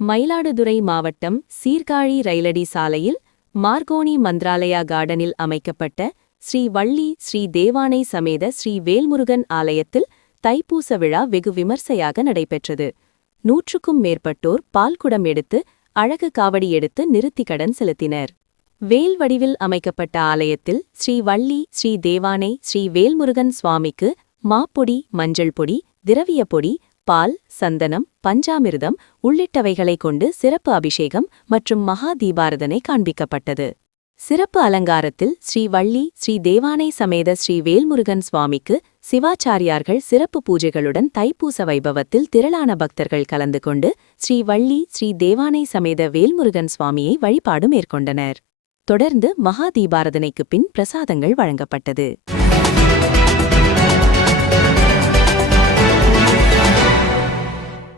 மயிலாடுதுறை மாவட்டம் சீர்காழி ரயிலடி சாலையில் மார்கோனி மந்த்ராலயா கார்டனில் அமைக்கப்பட்ட ஸ்ரீ வள்ளி ஸ்ரீ தேவானை சமேத ஸ்ரீ வேல்முருகன் ஆலயத்தில் தைப்பூச விழா வெகு விமர்சையாக நடைபெற்றது. நூற்றுக்கும் மேற்பட்டோர் பால்குடம் எடுத்து அழகு காவடி எடுத்து நிறுத்தி கடன் செலுத்தினர். வேல் வடிவில் அமைக்கப்பட்ட ஆலயத்தில் ஸ்ரீ வள்ளி ஸ்ரீ தேவானை ஸ்ரீ வேல்முருகன் சுவாமிக்கு மாப்பொடி மஞ்சள் பொடி திரவிய பொடி பால் சந்தனம் பஞ்சாமிர்தம் உள்ளிட்டவைகளைக் கொண்டு சிறப்பு அபிஷேகம் மற்றும் மகா தீபாரதனை காண்பிக்கப்பட்டது. சிறப்பு அலங்காரத்தில் ஸ்ரீ வள்ளி ஸ்ரீ தேவானை சமேத ஸ்ரீ வேல்முருகன் சுவாமிக்கு சிவாச்சாரியார்கள் சிறப்பு பூஜைகளுடன் தைப்பூச வைபவத்தில் திரளான பக்தர்கள் கலந்து கொண்டு ஸ்ரீ வள்ளி ஸ்ரீ தேவானை சமேத வேல்முருகன் சுவாமியை வழிபாடு மேற்கொண்டனர். தொடர்ந்து மகா தீபாரதனைக்குப் பின் பிரசாதங்கள் வழங்கப்பட்டது.